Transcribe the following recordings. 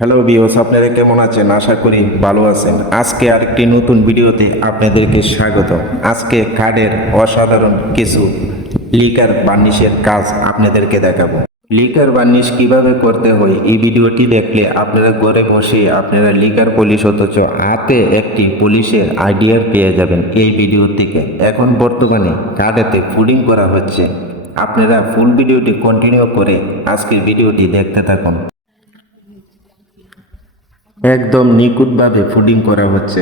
Hello বিওস আপনারা কেমন আছেন? আশা করি ভালো আছেন। আজকে আরেকটি নতুন ভিডিওতে আপনাদেরকে স্বাগত। আজকে কার্ডের অসাধারণ কিছু লিকার বার্নিশের কাজ আপনাদেরকে দেখাবো। লিকার বার্নিশ কীভাবে করতে হয় এই ভিডিওটি দেখলে আপনারা ঘরে বসে আপনারা লিকার পলিশ অথচ হাতে একটি পলিশের আইডিয়া পেয়ে যাবেন এই ভিডিও থেকে। এখন বর্তমানে কার্ডেতে ফুডিং করা হচ্ছে। আপনারা ফুল ভিডিওটি কন্টিনিউ করে আজকের ভিডিওটি দেখতে থাকুন। একদম নিখুঁতভাবে ফুডিং করা হচ্ছে।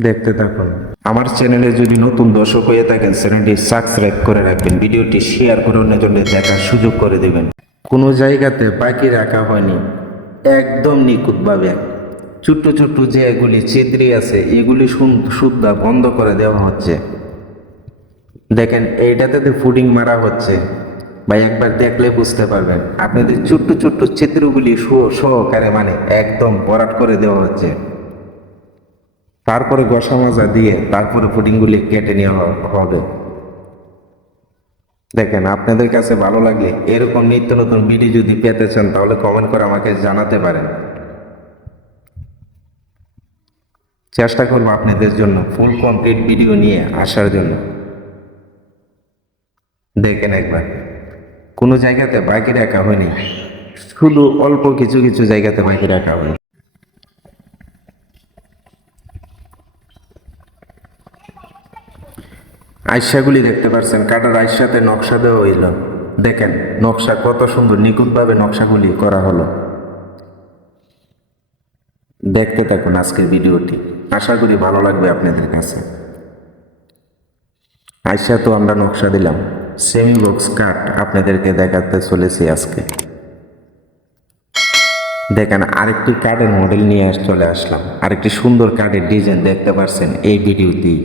দেখতে থাকুন। আমার চ্যানেলে যদি নতুন দর্শক হয়ে থাকেন চ্যানেলটি সাবস্ক্রাইব করে রাখবেন, ভিডিওটি শেয়ার করে জন্য দেখার সুযোগ করে দেবেন। কোনো জায়গাতে বাকি রাখা হয়নি। একদম নিখুঁতভাবে। ছোট্ট ছোট্ট যে এগুলি ছিদ্রি আছে, এগুলি শুদ্ধা বন্ধ করে দেওয়া হচ্ছে। দেখেন, এইটাতে ফুডিং মারা হচ্ছে। ভাই একবার দেখলে বুঝতে পারবেন। আপনাদের ছোট্ট ছোট্ট চিত্রগুলি সহ- সহকারে মানে একদম ভরাট করে দেওয়া হচ্ছে। তারপরে গসা মাজা দিয়ে তারপরে ফুডিংগুলি কেটে নেওয়া হবে। দেখেন, আপনাদের কাছে ভালো লাগলে এরকম নিত্য নতুন ভিডিও যদি পেতে চান, তাহলে কমেন্ট করে আমাকে জানাতে পারেন। চেষ্টা করব আপনাদের জন্য ফুল কমপ্লিট ভিডিও নিয়ে আসার জন্য। দেখেন একবার। কোনো জায়গাতে বাকি রাখা হয়নি। শুধু অল্প কিছু কিছু জায়গাতে বাকি রাখা হয়নি। আয়সাগুলি দেখতে পাচ্ছেন, কাটার আয়সাতে নকশা দেওয়া হইল। দেখেন, নকশা কত সুন্দর, নিখুঁতভাবে নকশাগুলি করা হলো। দেখতে থাকুন আজকের ভিডিওটি। আশা করি ভালো লাগবে আপনাদের কাছে। আয়সা তো আমরা নকশা দিলাম। সেমি বক্স কাট আপনাদেরকে দেখাতে চলেছি আজকে। দেখেন, আরেকটি কার্ডের মডেল নিয়ে আস চলে আসলাম। আরেকটি সুন্দর কার্ডের ডিজাইন দেখতে পাচ্ছেন এই ভিডিওতেই।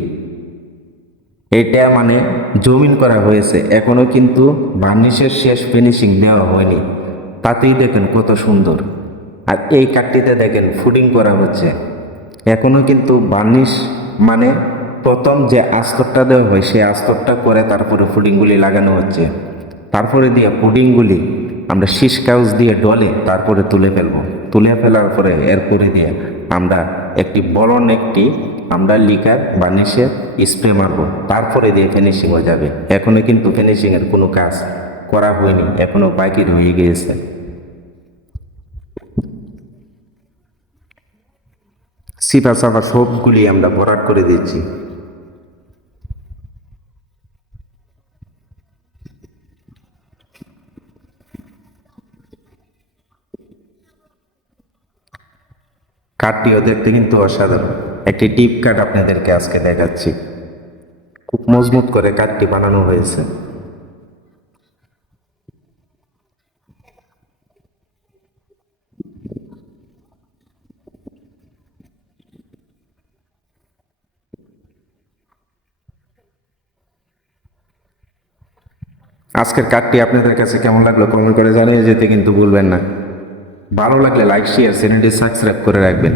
এটা মানে জমিন করা হয়েছে। এখনও কিন্তু বার্নিশের শেষ ফিনিশিং দেওয়া হয়নি। তাতেই দেখেন কত সুন্দর। আর এই কাঠটিতে দেখেন ফুডিং করা হচ্ছে। এখনও কিন্তু বার্নিশ মানে প্রথম যে আস্তরটা দেওয়া হয়, সেই আস্তরটা করে তারপরে ফুডিংগুলি লাগানো হচ্ছে। তারপরে দিয়ে পুডিংগুলি আমরা শীষ কাউজ দিয়ে ডলে তারপরে তুলে ফেলব। তুলে ফেলার পরে এরপরে দিয়ে আমরা একটি বলন একটি আমরা লিকার বা বার্নিশের স্প্রে মারবো। তারপরে দিয়ে ফিনিশিং হয়ে যাবে। এখনও কিন্তু ফিনিশিংয়ের কোনো কাজ করা হয়নি। এখনও বাকি রয়ে গিয়েছে। সিফা সাফা সবগুলি আমরা ভরাট করে দিচ্ছি। কাঠটিও দেখতে কিন্তু অসাধারণ। একটি ডিপ কাঠ আপনাদেরকে আজকে দেখাচ্ছি। খুব মজবুত করে কাঠটি বানানো হয়েছে। আজকের কাঠটি আপনাদের কাছে কেমন লাগল কমেন্ট করে জানিয়ে যেতে কিন্তু ভুলবেন না। ভালো লাগলে লাইক শেয়ার চ্যানেলটি সাবস্ক্রাইব করে রাখবেন।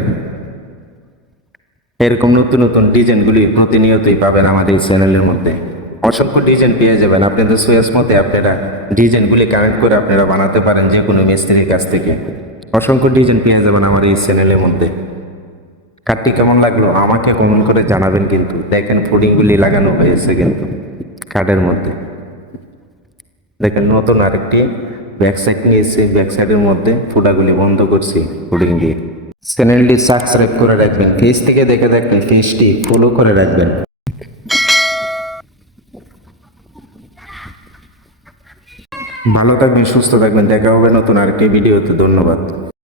এরকম নতুন নতুন ডিজাইনগুলি প্রতিনিয়তই পাবেন আমাদের এই চ্যানেলের মধ্যে। অসংখ্য ডিজাইন পেয়ে যাবেন। আপনাদের সোয়াস মতে আপনারা ডিজাইনগুলি কানেক্ট করে আপনারা বানাতে পারেন যে কোনো মিস্ত্রির কাছ থেকে। অসংখ্য ডিজাইন পেয়ে যাবেন আমার এই চ্যানেলের মধ্যে। কাঠটি কেমন লাগল আমাকে কমেন্ট করে জানাবেন কিন্তু। দেখেন ফুডিংগুলি লাগানো হয়েছে কিন্তু কাঠের মধ্যে। দেখেন নতুন আরেকটি ব্যাক সাইড নিয়েছি ব্যাক সাইডের মধ্যে ফুটাগুলি বন্ধ করছি ফুটিং দিয়ে। চ্যানেলটি সাবস্ক্রাইব করে রাখবেন ফেস থেকে দেখে দেখবেন ফেসটি ফলো করে রাখবেন। ভালো থাকবেন, সুস্থ থাকবেন, দেখা হবে নতুন আরেকটি ভিডিওতে, ধন্যবাদ।